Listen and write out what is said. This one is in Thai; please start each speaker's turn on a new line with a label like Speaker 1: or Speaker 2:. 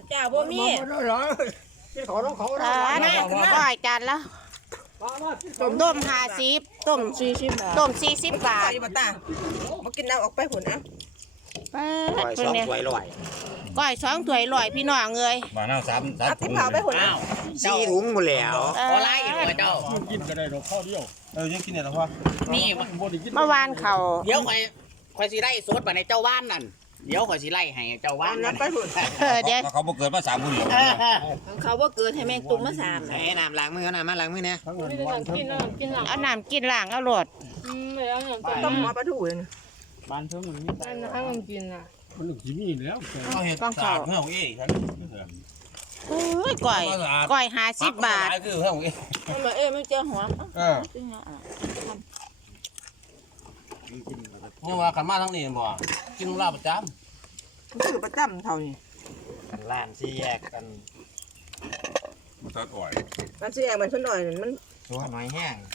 Speaker 1: จ้าบ่มี
Speaker 2: กินของน้องเขา
Speaker 3: ก้อยจานแล้วต้ม50ต้ม
Speaker 1: 40 บาท
Speaker 3: ต้ม40 บาท
Speaker 1: ไปบ่ตาบ่กินน้ำออกไปพุ่นอ่ะ
Speaker 3: ก้อย2ถ้วย100ก้อย2ถ้วย100พี่น้องเอ้ย
Speaker 4: บ้านเฮา3
Speaker 1: เอาติบเผาไปพุ่นอ่ะ
Speaker 2: 4 ถุงหมดแล้ว
Speaker 3: ขอไล่อยู่เจ้า
Speaker 5: กินก็ได้ดอกข้าวเดียวยังกินเนี่ยหรอพ่อ
Speaker 6: นี่
Speaker 5: บ่ได้กิน
Speaker 3: เมื่อวานเขา
Speaker 6: เดี๋ยวข่อยสิไล่สดไปในเจ้าว่านนั่นเดี๋ยวข่อยสิไล่ให้เจ้าว่านนั่น
Speaker 1: ไปพุ่น
Speaker 3: เดี๋ยว
Speaker 4: เขาบ่เกิดมา3มื้อเดียว
Speaker 1: เขาบ่เกิดให้แมงตุ่มมา3
Speaker 2: ไอ้น้ำล้างมือเอาน้ำมาล้างมือเนี่ย
Speaker 5: ทั้งนั้นวันทั้ง
Speaker 3: เอาน้ำกินล้างเอาโลด
Speaker 1: ต้มหัวปลาทูเลย
Speaker 5: บ้านเท่านั้นมันกินมีแล้ว
Speaker 4: เขาเฮ็ดสะอาดเฮาเองครับ
Speaker 3: เอ้ยก้อย50 บาท
Speaker 4: คือเฮาเอง
Speaker 1: มันบ่มันเจอหัว จริงอ่ะ
Speaker 4: ยังว่ากันมาทั้งนี้บ่กินลาบประจำ
Speaker 1: คือประจำเท่านี้
Speaker 2: ล้านสี่แยกกัน
Speaker 4: มันตัดอ้อย
Speaker 1: มันสิแยกมันซะหน่อยมัน
Speaker 2: ตัวหน่อยแห้ง